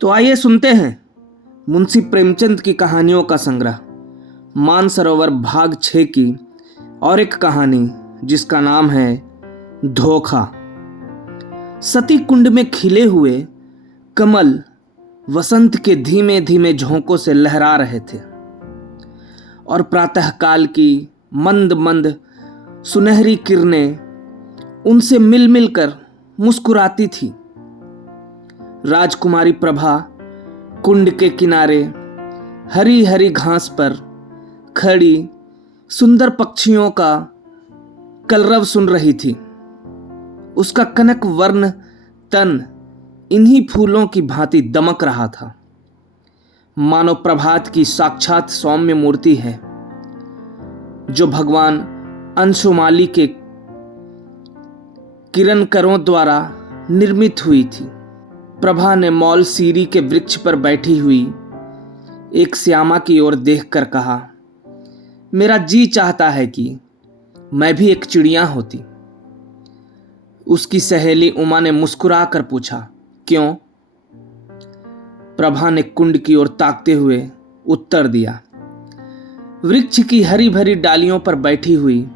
तो आइए सुनते हैं मुंशी प्रेमचंद की कहानियों का संग्रह मानसरोवर भाग 6 की और एक कहानी जिसका नाम है धोखा। सती कुंड में खिले हुए कमल वसंत के धीमे धीमे झोंकों से लहरा रहे थे और प्रातःकाल की मंद मंद सुनहरी किरणें उनसे मिल मिलकर मुस्कुराती थी। राजकुमारी प्रभा कुंड के किनारे हरी हरी घास पर खड़ी सुंदर पक्षियों का कलरव सुन रही थी। उसका कनक वर्ण तन इन्हीं फूलों की भांति दमक रहा था, मानो प्रभात की साक्षात सौम्य मूर्ति है जो भगवान अंशुमाली के किरणकरों द्वारा निर्मित हुई थी। प्रभा ने मौल सीरी के वृक्ष पर बैठी हुई एक श्यामा की ओर देखकर कहा, मेरा जी चाहता है कि मैं भी एक चिड़िया होती। उसकी सहेली उमा ने मुस्कुरा कर पूछा, क्यों? प्रभा ने कुंड की ओर ताकते हुए उत्तर दिया, वृक्ष की हरी भरी डालियों पर बैठी हुई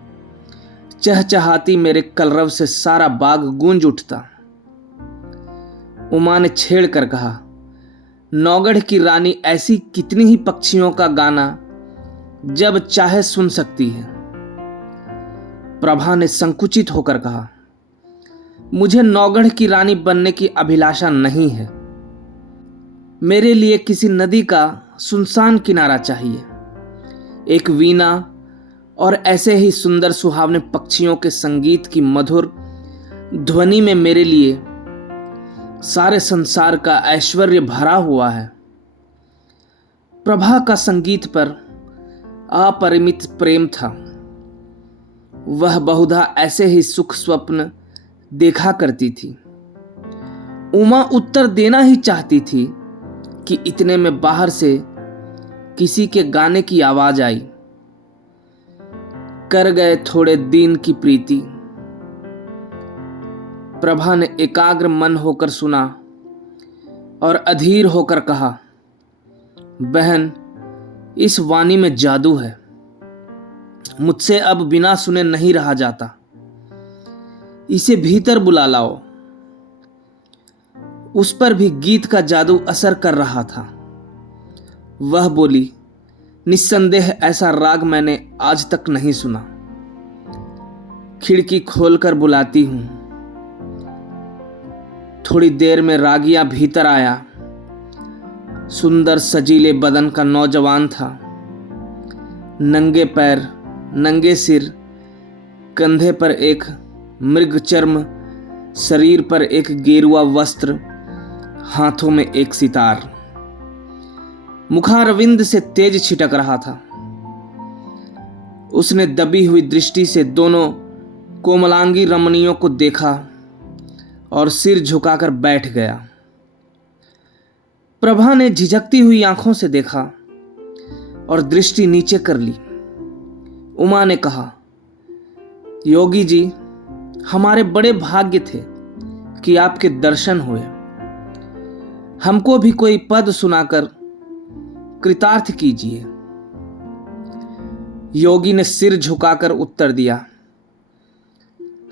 चहचहाती मेरे कलरव से सारा बाग गूंज उठता। उमा ने छेड़ कर कहा, नौगढ़ की रानी ऐसी कितनी ही पक्षियों का गाना जब चाहे सुन सकती है। प्रभा ने संकुचित होकर कहा, मुझे नौगढ़ की रानी बनने की अभिलाषा नहीं है। मेरे लिए किसी नदी का सुनसान किनारा चाहिए, एक वीणा और ऐसे ही सुंदर सुहावने पक्षियों के संगीत की मधुर ध्वनि में मेरे लिए सारे संसार का ऐश्वर्य भरा हुआ है। प्रभा का संगीत पर अपरिमित प्रेम था। वह बहुधा ऐसे ही सुख स्वप्न देखा करती थी। उमा उत्तर देना ही चाहती थी कि इतने में बाहर से किसी के गाने की आवाज आई, कर गए थोड़े दिन की प्रीति। प्रभा ने एकाग्र मन होकर सुना और अधीर होकर कहा, बहन, इस वाणी में जादू है। मुझसे अब बिना सुने नहीं रहा जाता। इसे भीतर बुला लाओ। उस पर भी गीत का जादू असर कर रहा था। वह बोली, निस्संदेह ऐसा राग मैंने आज तक नहीं सुना। खिड़की खोलकर बुलाती हूं। थोड़ी देर में रागिया भीतर आया। सुंदर सजीले बदन का नौजवान था। नंगे पैर, नंगे सिर, कंधे पर एक मृग चर्म, शरीर पर एक गेरुआ वस्त्र, हाथों में एक सितार। मुखारविंद से तेज छिटक रहा था। उसने दबी हुई दृष्टि से दोनों कोमलांगी रमणियों को देखा और सिर झुकाकर बैठ गया। प्रभा ने झिझकती हुई आंखों से देखा और दृष्टि नीचे कर ली। उमा ने कहा, योगी जी, हमारे बड़े भाग्य थे कि आपके दर्शन हुए। हमको भी कोई पद सुनाकर कृतार्थ कीजिए। योगी ने सिर झुकाकर उत्तर दिया,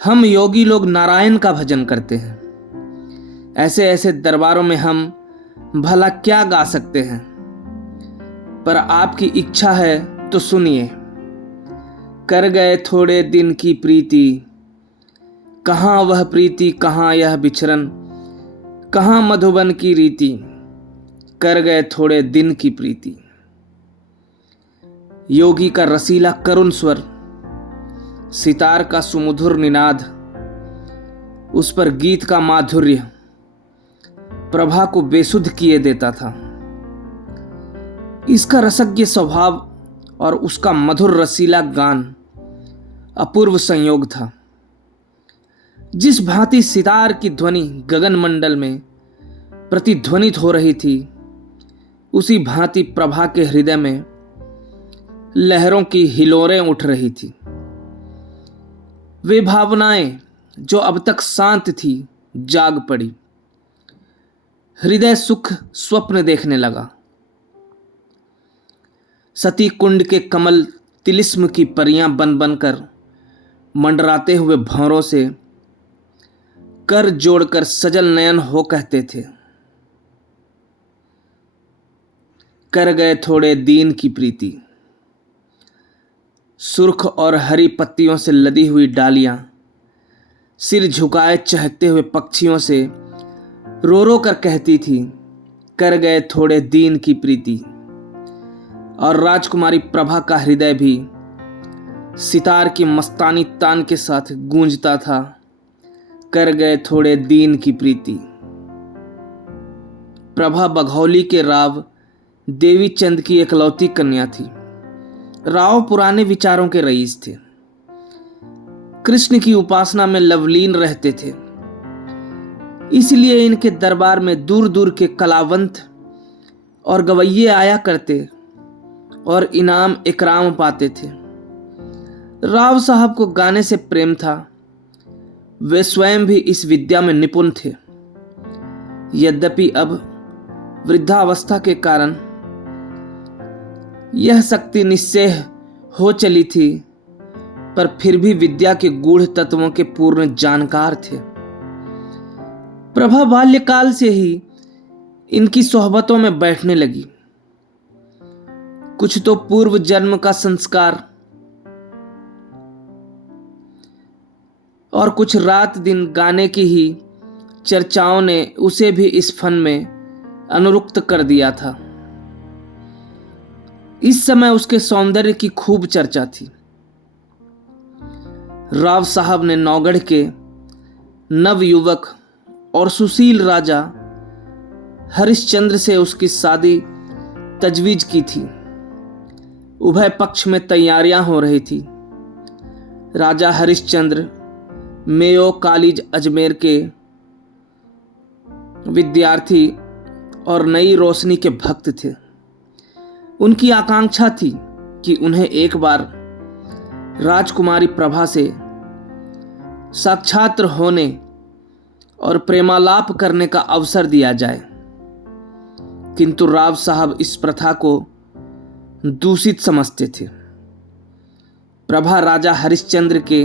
हम योगी लोग नारायण का भजन करते हैं। ऐसे ऐसे दरबारों में हम भला क्या गा सकते हैं, पर आपकी इच्छा है तो सुनिए। कर गए थोड़े दिन की प्रीति, कहाँ वह प्रीति, कहाँ यह बिछरन, कहाँ मधुबन की रीति। कर गए थोड़े दिन की प्रीति। योगी का रसीला करुण स्वर, सितार का सुमधुर निनाद, उस पर गीत का माधुर्य प्रभा को बेसुध किए देता था। इसका रसज्ञ स्वभाव और उसका मधुर रसीला गान अपूर्व संयोग था। जिस भांति सितार की ध्वनि गगन मंडल में प्रतिध्वनित हो रही थी, उसी भांति प्रभा के हृदय में लहरों की हिलोरें उठ रही थी। वे भावनाएं जो अब तक शांत थी जाग पड़ी। हृदय सुख स्वप्न देखने लगा। सती कुंड के कमल तिलिस्म की परियां बन बनकर मंडराते हुए भंवरों से कर जोड़कर सजल नयन हो कहते थे, कर गए थोड़े दीन की प्रीति। सुर्ख और हरी पत्तियों से लदी हुई डालियां सिर झुकाए चहकते हुए पक्षियों से रो रो कर कहती थी, कर गए थोड़े दीन की प्रीति। और राजकुमारी प्रभा का हृदय भी सितार की मस्तानी तान के साथ गूंजता था, कर गए थोड़े दीन की प्रीति। प्रभा बघौली के राव देवी चंद की एकलौती कन्या थी। राव पुराने विचारों के रईस थे, कृष्ण की उपासना में लवलीन रहते थे। इसलिए इनके दरबार में दूर दूर के कलावंत और गवैये आया करते और इनाम इकराम पाते थे। राव साहब को गाने से प्रेम था, वे स्वयं भी इस विद्या में निपुण थे। यद्यपि अब वृद्धावस्था के कारण यह शक्ति निस्सेह हो चली थी, पर फिर भी विद्या के गूढ़ तत्वों के पूर्ण जानकार थे। प्रभा बाल्यकाल से ही इनकी सोहबतों में बैठने लगी। कुछ तो पूर्व जन्म का संस्कार और कुछ रात दिन गाने की ही चर्चाओं ने उसे भी इस फन में अनुरक्त कर दिया था। इस समय उसके सौंदर्य की खूब चर्चा थी। राव साहब ने नौगढ़ के नवयुवक और सुशील राजा हरिश्चंद्र से उसकी शादी तजवीज की थी। उभय पक्ष में तैयारियां हो रही थी। राजा हरिश्चंद्र मेयो कॉलेज अजमेर के विद्यार्थी और नई रोशनी के भक्त थे। उनकी आकांक्षा थी कि उन्हें एक बार राजकुमारी प्रभा से साक्षात होने और प्रेमालाप करने का अवसर दिया जाए, किंतु राव साहब इस प्रथा को दूषित समझते थे। प्रभा राजा हरिश्चंद्र के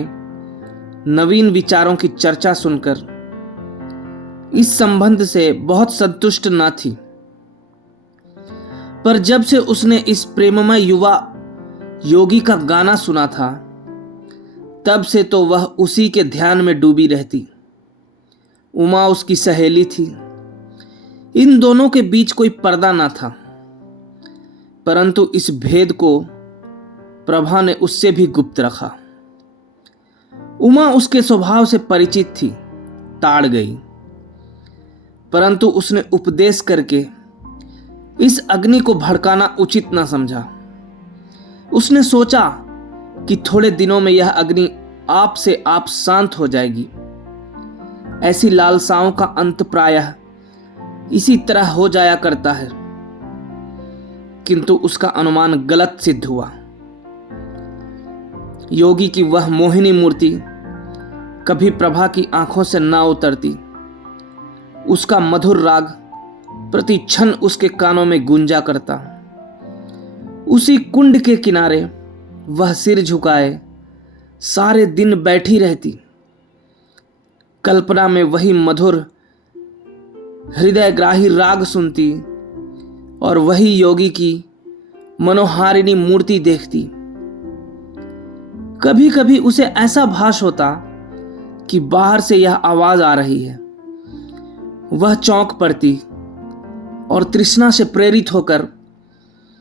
नवीन विचारों की चर्चा सुनकर इस संबंध से बहुत संतुष्ट न थी, पर जब से उसने इस प्रेममय युवा योगी का गाना सुना था, तब से तो वह उसी के ध्यान में डूबी रहती। उमा उसकी सहेली थी। इन दोनों के बीच कोई पर्दा न था, परंतु इस भेद को प्रभा ने उससे भी गुप्त रखा। उमा उसके स्वभाव से परिचित थी, ताड़ गई, परंतु उसने उपदेश करके इस अग्नि को भड़काना उचित न समझा। उसने सोचा कि थोड़े दिनों में यह अग्नि आप से आप शांत हो जाएगी। ऐसी लालसाओं का अंत प्रायः इसी तरह हो जाया करता है, किंतु उसका अनुमान गलत सिद्ध हुआ। योगी की वह मोहिनी मूर्ति कभी प्रभा की आंखों से ना उतरती। उसका मधुर राग प्रति क्षण उसके कानों में गूंजा करता। उसी कुंड के किनारे वह सिर झुकाए सारे दिन बैठी रहती। कल्पना में वही मधुर हृदयग्राही राग सुनती और वही योगी की मनोहारिणी मूर्ति देखती। कभी कभी उसे ऐसा भास होता कि बाहर से यह आवाज आ रही है। वह चौंक पड़ती और तृष्णा से प्रेरित होकर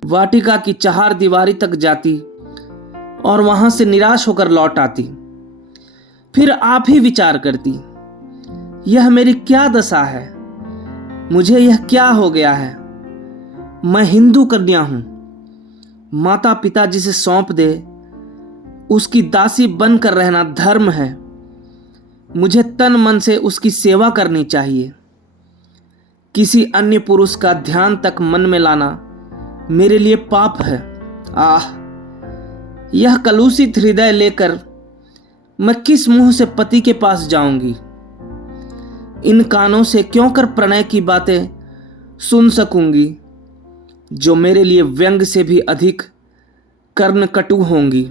वाटिका की चार दीवारी तक जाती और वहां से निराश होकर लौट आती। फिर आप ही विचार करती, यह मेरी क्या दशा है, मुझे यह क्या हो गया है। मैं हिंदू कन्या हूं, माता पिता जिसे सौंप दे उसकी दासी बनकर रहना धर्म है। मुझे तन मन से उसकी सेवा करनी चाहिए। किसी अन्य पुरुष का ध्यान तक मन में लाना मेरे लिए पाप है। आह, यह कलुषित हृदय लेकर मैं किस मुंह से पति के पास जाऊंगी। इन कानों से क्यों कर प्रणय की बातें सुन सकूंगी, जो मेरे लिए व्यंग से भी अधिक कर्णकटु होंगी।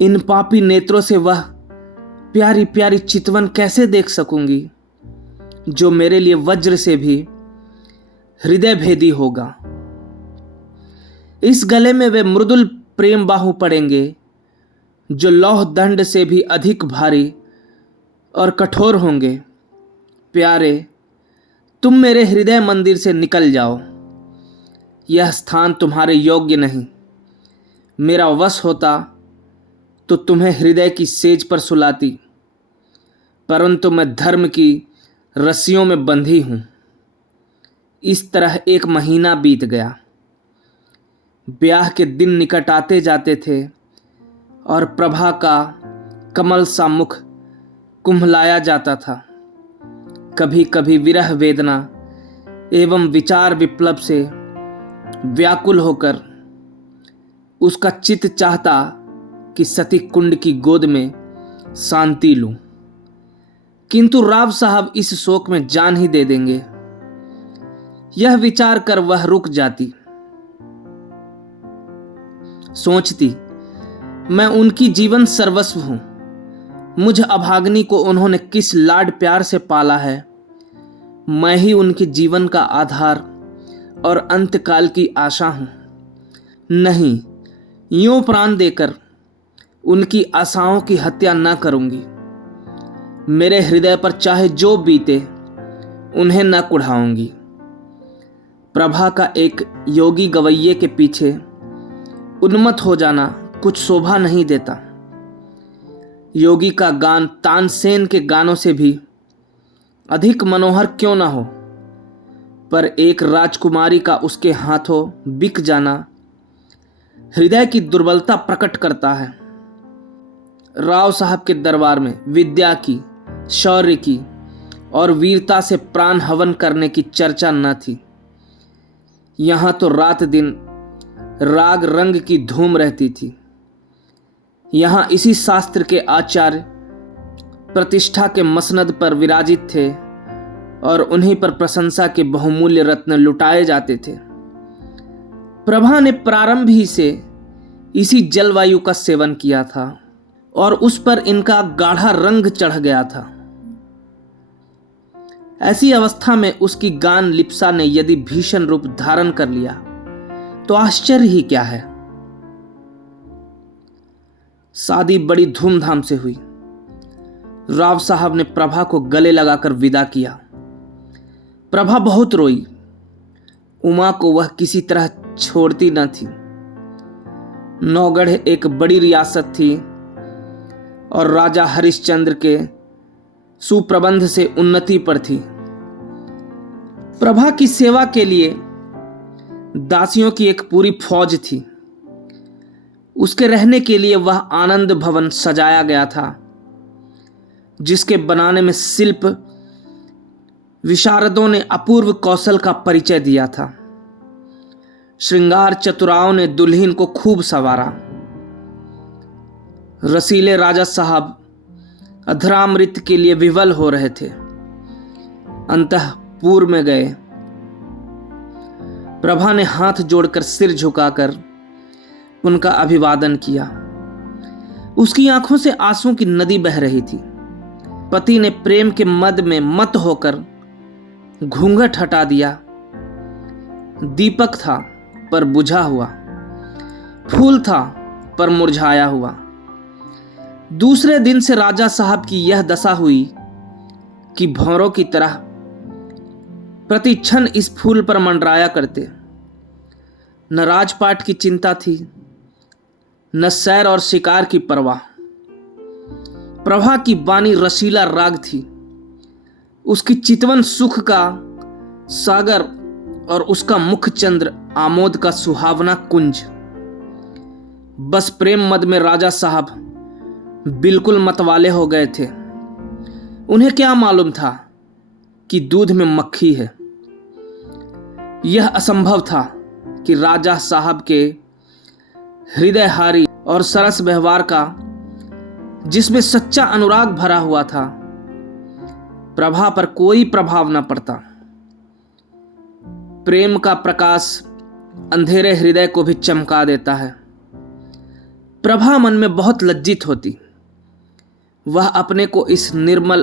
इन पापी नेत्रों से वह प्यारी प्यारी चितवन कैसे देख सकूंगी, जो मेरे लिए वज्र से भी हृदय भेदी होगा। इस गले में वे मृदुल प्रेम बाहु पड़ेंगे, जो लौह दंड से भी अधिक भारी और कठोर होंगे। प्यारे, तुम मेरे हृदय मंदिर से निकल जाओ। यह स्थान तुम्हारे योग्य नहीं। मेरा वश होता तो तुम्हें हृदय की सेज पर सुलाती, परंतु मैं धर्म की रस्सियों में बंधी हूं। इस तरह 1 महीना बीत गया। ब्याह के दिन निकट आते जाते थे और प्रभा का कमल सा मुख कुम्हलाया जाता था। कभी कभी विरह वेदना एवं विचार विप्लव से व्याकुल होकर उसका चित्त चाहता कि सती कुंड की गोद में शांति लूं, किंतु राव साहब इस शोक में जान ही दे देंगे। यह विचार कर वह रुक जाती। सोचती, मैं उनकी जीवन सर्वस्व हूं। मुझ अभाग्नि को उन्होंने किस लाड प्यार से पाला है। मैं ही उनके जीवन का आधार और अंतकाल की आशा हूं। नहीं, यूं प्राण देकर उनकी आशाओं की हत्या न करूंगी। मेरे हृदय पर चाहे जो बीते, उन्हें न कुढ़ाऊंगी। प्रभा का एक योगी गवैये के पीछे उन्मत्त हो जाना कुछ शोभा नहीं देता। योगी का गान तानसेन के गानों से भी अधिक मनोहर क्यों ना हो, पर एक राजकुमारी का उसके हाथों बिक जाना हृदय की दुर्बलता प्रकट करता है। राव साहब के दरबार में विद्या की, शौर्य की और वीरता से प्राण हवन करने की चर्चा न थी। यहां तो रात दिन राग रंग की धूम रहती थी। यहां इसी शास्त्र के आचार्य प्रतिष्ठा के मसनद पर विराजित थे और उन्हीं पर प्रशंसा के बहुमूल्य रत्न लुटाए जाते थे। प्रभा ने प्रारंभ ही से इसी जलवायु का सेवन किया था और उस पर इनका गाढ़ा रंग चढ़ गया था। ऐसी अवस्था में उसकी गान लिप्सा ने यदि भीषण रूप धारण कर लिया तो आश्चर्य ही क्या है। शादी बड़ी धूमधाम से हुई। राव साहब ने प्रभा को गले लगाकर विदा किया। प्रभा बहुत रोई। उमा को वह किसी तरह छोड़ती न थी। नौगढ़ एक बड़ी रियासत थी और राजा हरिश्चंद्र के सुप्रबंध से उन्नति पर थी। प्रभा की सेवा के लिए दासियों की एक पूरी फौज थी। उसके रहने के लिए वह आनंद भवन सजाया गया था, जिसके बनाने में शिल्प विशारदों ने अपूर्व कौशल का परिचय दिया था। श्रृंगार चतुराओं ने दुल्हन को खूब संवारा। रसीले राजा साहब अधरामृत के लिए विवल हो रहे थे। अंतःपुर में गए। प्रभा ने हाथ जोड़कर सिर झुकाकर उनका अभिवादन किया। उसकी आंखों से आंसू की नदी बह रही थी। पति ने प्रेम के मद में मत होकर घूंघट हटा दिया। दीपक था पर बुझा हुआ, फूल था पर मुरझाया हुआ। दूसरे दिन से राजा साहब की यह दशा हुई कि भौरों की तरह प्रति क्षण इस फूल पर मंडराया करते। न राजपाट की चिंता थी, न सैर और शिकार की परवाह। प्रभा की बानी रसीला राग थी। उसकी चितवन सुख का सागर और उसका मुख चंद्र आमोद का सुहावना कुंज। बस प्रेम मद में राजा साहब बिल्कुल मतवाले हो गए थे। उन्हें क्या मालूम था कि दूध में मक्खी है। यह असंभव था कि राजा साहब के हृदयहारी और सरस व्यवहार का, जिसमें सच्चा अनुराग भरा हुआ था, प्रभा पर कोई प्रभाव न पड़ता। प्रेम का प्रकाश अंधेरे हृदय को भी चमका देता है। प्रभा मन में बहुत लज्जित होती। वह अपने को इस निर्मल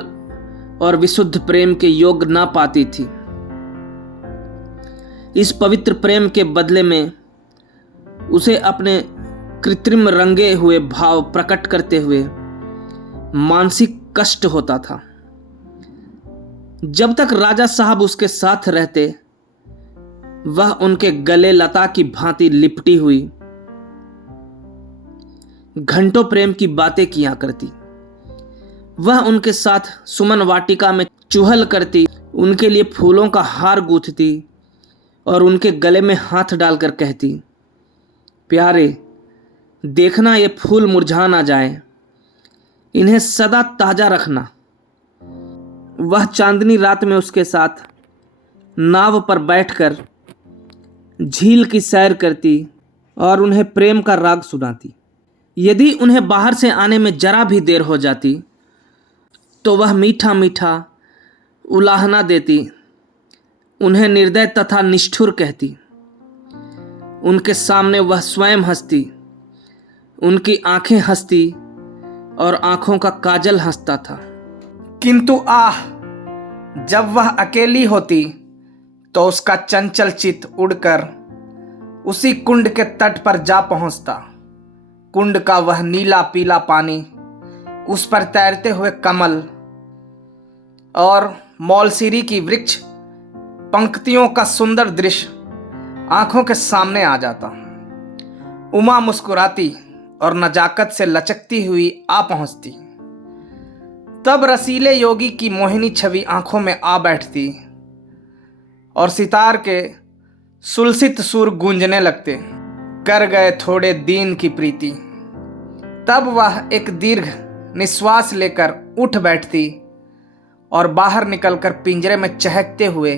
और विशुद्ध प्रेम के योग्य ना पाती थी। इस पवित्र प्रेम के बदले में उसे अपने कृत्रिम रंगे हुए भाव प्रकट करते हुए मानसिक कष्ट होता था। जब तक राजा साहब उसके साथ रहते, वह उनके गले लता की भांति लिपटी हुई घंटों प्रेम की बातें किया करती। वह उनके साथ सुमन वाटिका में चुहल करती, उनके लिए फूलों का हार गूंथती और उनके गले में हाथ डालकर कहती, प्यारे, देखना ये फूल मुरझा ना जाए, इन्हें सदा ताजा रखना। वह चांदनी रात में उसके साथ नाव पर बैठकर झील की सैर करती और उन्हें प्रेम का राग सुनाती। यदि उन्हें बाहर से आने में जरा भी देर हो जाती तो वह मीठा मीठा उलाहना देती, उन्हें निर्दय तथा निष्ठुर कहती। उनके सामने वह स्वयं हंसती, उनकी आंखें हंसती और आंखों का काजल हंसता था। किंतु जब वह अकेली होती तो उसका चंचल चित्त उड़कर उसी कुंड के तट पर जा पहुंचता। कुंड का वह नीला पीला पानी, उस पर तैरते हुए कमल और मौलसीरी की वृक्ष पंक्तियों का सुंदर दृश्य आंखों के सामने आ जाता। उमा मुस्कुराती और नजाकत से लचकती हुई आ पहुंचती। तब रसीले योगी की मोहिनी छवि आंखों में आ बैठती और सितार के सुलसित सुर गूंजने लगते, कर गए थोड़े दीन की प्रीति। तब वह एक दीर्घ निश्वास लेकर उठ बैठती और बाहर निकलकर पिंजरे में चहकते हुए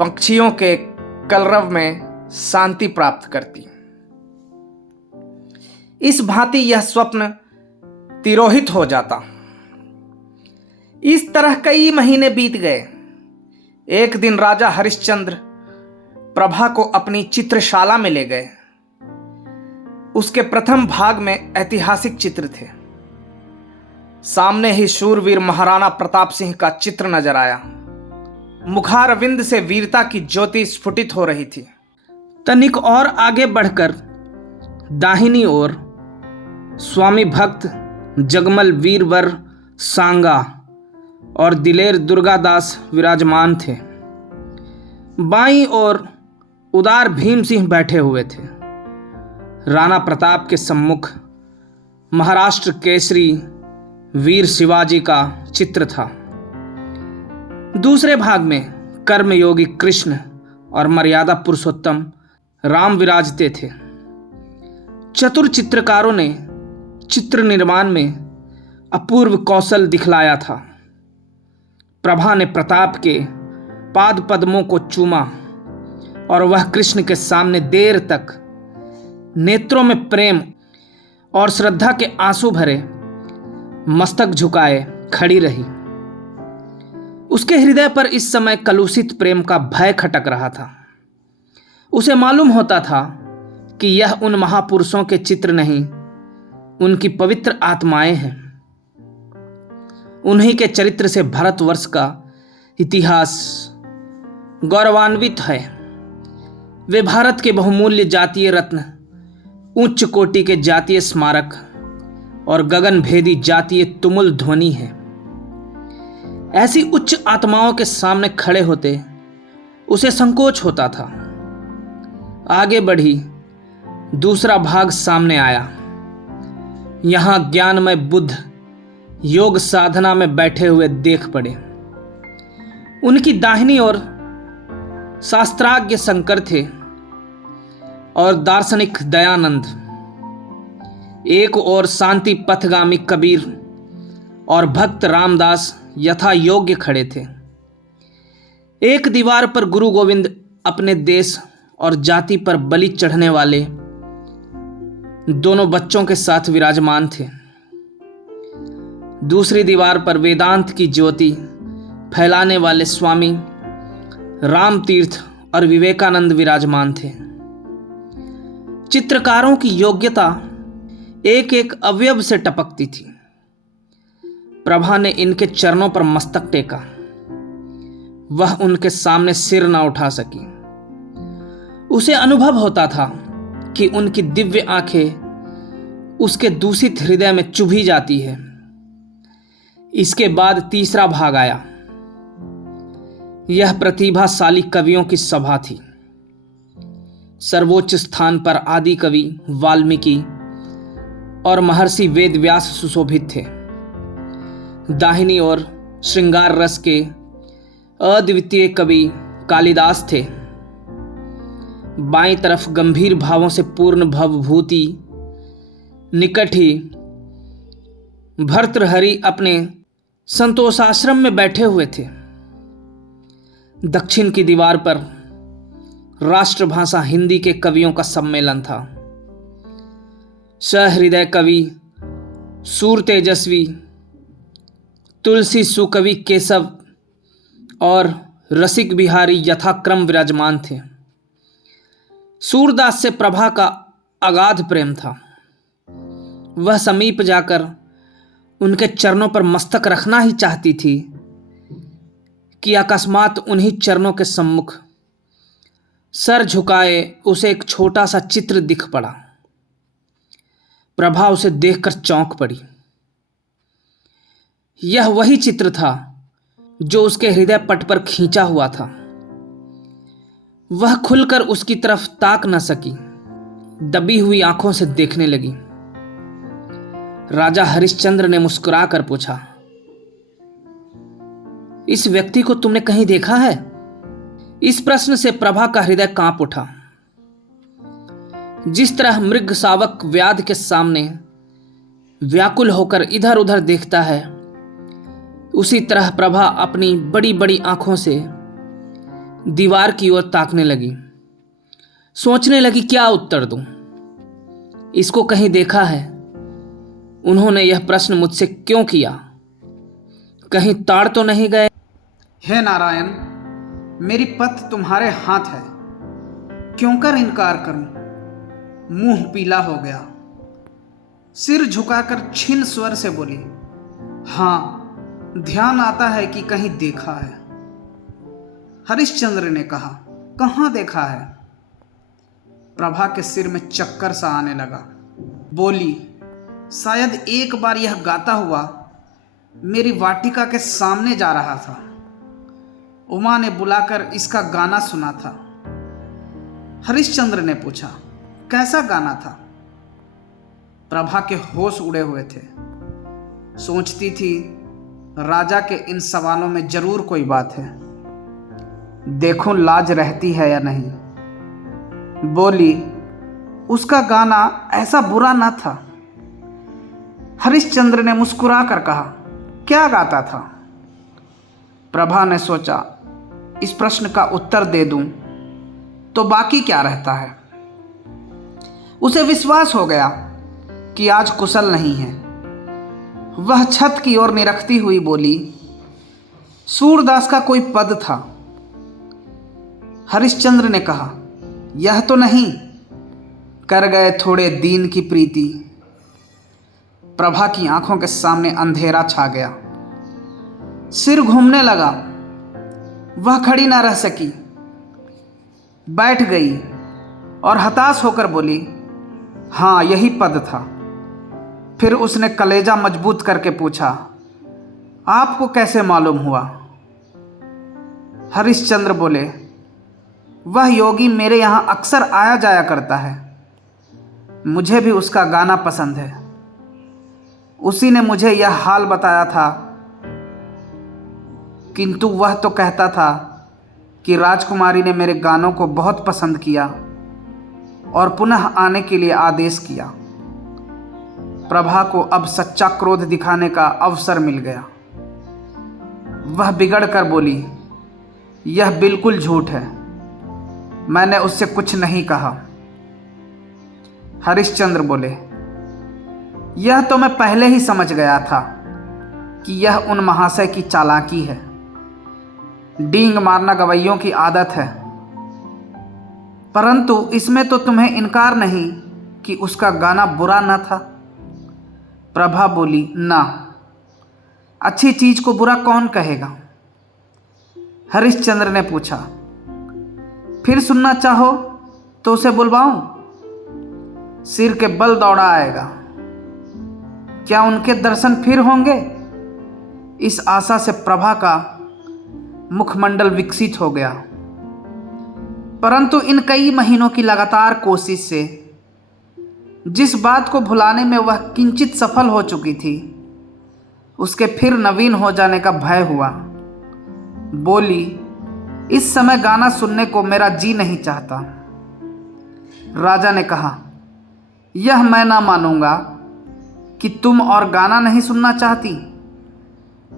पक्षियों के कलरव में शांति प्राप्त करती। इस भांति यह स्वप्न तिरोहित हो जाता। इस तरह कई महीने बीत गए। एक दिन राजा हरिश्चंद्र प्रभा को अपनी चित्रशाला में ले गए। उसके प्रथम भाग में ऐतिहासिक चित्र थे। सामने ही शूरवीर महाराणा प्रताप सिंह का चित्र नजर आया। मुखारविंद से वीरता की ज्योति स्फुटित हो रही थी। तनिक और आगे बढ़कर दाहिनी ओर स्वामी भक्त जगमल वीरवर सांगा और दिलेर दुर्गादास विराजमान थे। बाईं ओर उदार भीम सिंह बैठे हुए थे। राणा प्रताप के सम्मुख महाराष्ट्र केसरी वीर शिवाजी का चित्र था। दूसरे भाग में कर्मयोगी कृष्ण और मर्यादा पुरुषोत्तम राम विराजते थे। चतुर चित्रकारों ने चित्र निर्माण में अपूर्व कौशल दिखलाया था। प्रभा ने प्रताप के पाद पद्मों को चूमा और वह कृष्ण के सामने देर तक नेत्रों में प्रेम और श्रद्धा के आंसू भरे मस्तक झुकाए खड़ी रही। उसके हृदय पर इस समय कलुषित प्रेम का भय खटक रहा था। उसे मालूम होता था कि यह उन महापुरुषों के चित्र नहीं, उनकी पवित्र आत्माएं हैं। उन्हीं के चरित्र से भारतवर्ष का इतिहास गौरवान्वित है। वे भारत के बहुमूल्य जातीय रत्न, उच्च कोटि के जातीय स्मारक और गगन भेदी जातीय तुमुल ध्वनि है। ऐसी उच्च आत्माओं के सामने खड़े होते उसे संकोच होता था। आगे बढ़ी, दूसरा भाग सामने आया। यहां ज्ञानमय बुद्ध योग साधना में बैठे हुए देख पड़े। उनकी दाहिनी ओर शास्त्राज्ञ शंकर थे और दार्शनिक दयानंद। एक ओर शांति पथगामी कबीर और भक्त रामदास यथा योग्य खड़े थे। एक दीवार पर गुरु गोविंद अपने देश और जाति पर बलि चढ़ने वाले दोनों बच्चों के साथ विराजमान थे। दूसरी दीवार पर वेदांत की ज्योति फैलाने वाले स्वामी राम तीर्थ और विवेकानंद विराजमान थे। चित्रकारों की योग्यता एक एक अवयव से टपकती थी। प्रभा ने इनके चरणों पर मस्तक टेका। वह उनके सामने सिर न उठा सकी। उसे अनुभव होता था कि उनकी दिव्य आंखें उसके दूषित हृदय में चुभी जाती है। इसके बाद तीसरा भाग आया। यह प्रतिभाशाली कवियों की सभा थी। सर्वोच्च स्थान पर आदि कवि वाल्मीकि और महर्षि वेदव्यास सुशोभित थे। दाहिनी ओर श्रृंगार रस के अद्वितीय कवि कालिदास थे। बाईं तरफ गंभीर भावों से पूर्ण भवभूति निकट ही भर्तृहरि अपने संतोषाश्रम में बैठे हुए थे। दक्षिण की दीवार पर राष्ट्रभाषा हिंदी के कवियों का सम्मेलन था। सहृदय कवि सूर तेजस्वी, तुलसी सुकवि केशव और रसिक बिहारी यथाक्रम विराजमान थे। सूरदास से प्रभा का अगाध प्रेम था। वह समीप जाकर उनके चरणों पर मस्तक रखना ही चाहती थी कि अकस्मात उन्हीं चरणों के सम्मुख सर झुकाए उसे एक छोटा सा चित्र दिख पड़ा। प्रभा उसे देखकर चौंक पड़ी। यह वही चित्र था जो उसके हृदय पट पर खींचा हुआ था। वह खुलकर उसकी तरफ ताक न सकी। दबी हुई आंखों से देखने लगी। राजा हरिश्चंद्र ने मुस्कुराकर पूछा, इस व्यक्ति को तुमने कहीं देखा है? इस प्रश्न से प्रभा का हृदय कांप उठा। जिस तरह मृग शावक व्याध के सामने व्याकुल होकर इधर उधर देखता है, उसी तरह प्रभा अपनी बड़ी बड़ी आंखों से दीवार की ओर ताकने लगी। सोचने लगी क्या उत्तर दूं। इसको कहीं देखा है? उन्होंने यह प्रश्न मुझसे क्यों किया? कहीं ताड़ तो नहीं गए? हे नारायण, मेरी पथ तुम्हारे हाथ है, क्यों कर इनकार करूं? मुंह पीला हो गया। सिर झुकाकर क्षीण स्वर से बोली, हाँ, ध्यान आता है कि कहीं देखा है। हरिश्चंद्र ने कहा, कहाँ देखा है? प्रभा के सिर में चक्कर सा आने लगा। बोली, शायद एक बार यह गाता हुआ मेरी वाटिका के सामने जा रहा था। उमा ने बुलाकर इसका गाना सुना था। हरिश्चंद्र ने पूछा, कैसा गाना था? प्रभा के होश उड़े हुए थे। सोचती थी राजा के इन सवालों में जरूर कोई बात है। देखूं लाज रहती है या नहीं। बोली, उसका गाना ऐसा बुरा ना था। हरिश्चंद्र ने मुस्कुरा कर कहा, क्या गाता था? प्रभा ने सोचा, इस प्रश्न का उत्तर दे दूं तो बाकी क्या रहता है। उसे विश्वास हो गया कि आज कुशल नहीं है। वह छत की ओर निरखती हुई बोली, सूरदास का कोई पद था। हरिश्चंद्र ने कहा, यह तो नहीं, कर गए थोड़े दीन की प्रीति। प्रभा की आंखों के सामने अंधेरा छा गया। सिर घूमने लगा। वह खड़ी ना रह सकी, बैठ गई और हताश होकर बोली, हाँ, यही पद था। फिर उसने कलेजा मजबूत करके पूछा, आपको कैसे मालूम हुआ? हरिश्चंद्र बोले, वह योगी मेरे यहां अक्सर आया जाया करता है। मुझे भी उसका गाना पसंद है। उसी ने मुझे यह हाल बताया था, किंतु वह तो कहता था कि राजकुमारी ने मेरे गानों को बहुत पसंद किया और पुनः आने के लिए आदेश किया। प्रभा को अब सच्चा क्रोध दिखाने का अवसर मिल गया। वह बिगड़ कर बोली, यह बिल्कुल झूठ है, मैंने उससे कुछ नहीं कहा। हरिश्चंद्र बोले, यह तो मैं पहले ही समझ गया था कि यह उन महाशय की चालाकी है। डींग मारना गवैयों की आदत है। परंतु इसमें तो तुम्हें इनकार नहीं कि उसका गाना बुरा न था। प्रभा बोली, ना, अच्छी चीज को बुरा कौन कहेगा। हरिश्चंद्र ने पूछा, फिर सुनना चाहो तो उसे बुलवाऊं? सिर के बल दौड़ा आएगा। क्या उनके दर्शन फिर होंगे? इस आशा से प्रभा का मुखमंडल विकसित हो गया। परंतु इन कई महीनों की लगातार कोशिश से जिस बात को भुलाने में वह किंचित सफल हो चुकी थी, उसके फिर नवीन हो जाने का भय हुआ। बोली, इस समय गाना सुनने को मेरा जी नहीं चाहता। राजा ने कहा, यह मैं ना मानूंगा कि तुम और गाना नहीं सुनना चाहती।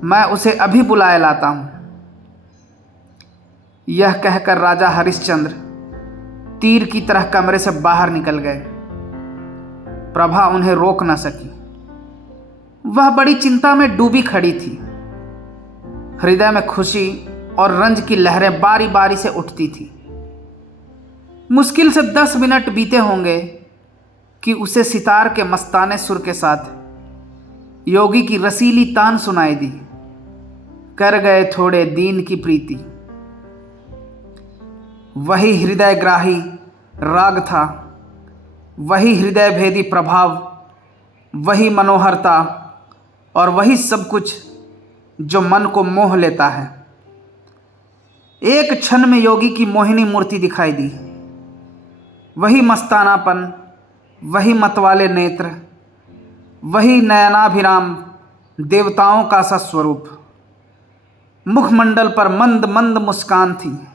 मैं उसे अभी बुलाए लाता हूं। यह कहकर राजा हरिश्चंद्र तीर की तरह कमरे से बाहर निकल गए। प्रभा उन्हें रोक न सकी। वह बड़ी चिंता में डूबी खड़ी थी। हृदय में खुशी और रंज की लहरें बारी बारी से उठती थी। मुश्किल से 10 मिनट बीते होंगे कि उसे सितार के मस्ताने सुर के साथ योगी की रसीली तान सुनाई दी, कर गए थोड़े दीन की प्रीति। वही हृदयग्राही राग था, वही हृदय भेदी प्रभाव, वही मनोहरता और वही सब कुछ जो मन को मोह लेता है। एक क्षण में योगी की मोहिनी मूर्ति दिखाई दी। वही मस्तानापन, वही मतवाले नेत्र, वही नयनाभिराम देवताओं का सा स्वरूप। मुखमंडल पर मंद मंद मुस्कान थी।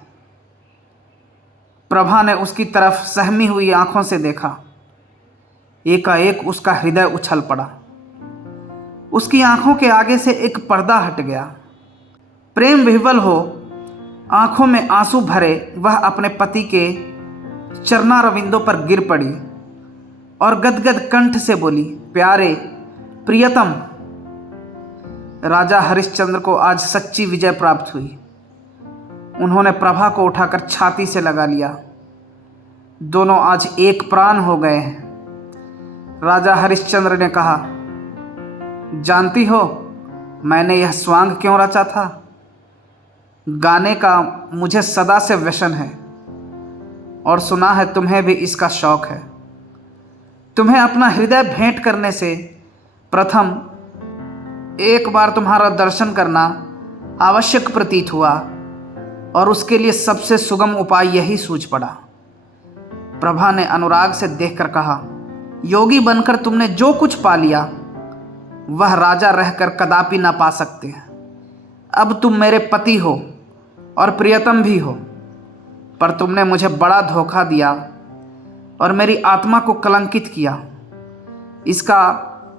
प्रभा ने उसकी तरफ सहमी हुई आंखों से देखा। एकाएक उसका हृदय उछल पड़ा। उसकी आंखों के आगे से एक पर्दा हट गया। प्रेम विह्वल हो, आंखों में आंसू भरे, वह अपने पति के चरणारविंदों पर गिर पड़ी और गदगद कंठ से बोली, प्यारे, प्रियतम। राजा हरिश्चंद्र को आज सच्ची विजय प्राप्त हुई। उन्होंने प्रभा को उठाकर छाती से लगा लिया। दोनों आज एक प्राण हो गए हैं। राजा हरिश्चंद्र ने कहा, जानती हो मैंने यह स्वांग क्यों रचा था? गाने का मुझे सदा से व्यसन है और सुना है तुम्हें भी इसका शौक है। तुम्हें अपना हृदय भेंट करने से प्रथम एक बार तुम्हारा दर्शन करना आवश्यक प्रतीत हुआ और उसके लिए सबसे सुगम उपाय यही सूझ पड़ा। प्रभा ने अनुराग से देखकर कहा, योगी बनकर तुमने जो कुछ पा लिया वह राजा रहकर कदापि ना पा सकते। अब तुम मेरे पति हो और प्रियतम भी हो, पर तुमने मुझे बड़ा धोखा दिया और मेरी आत्मा को कलंकित किया। इसका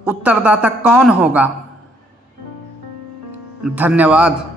उत्तरदाता कौन होगा? धन्यवाद।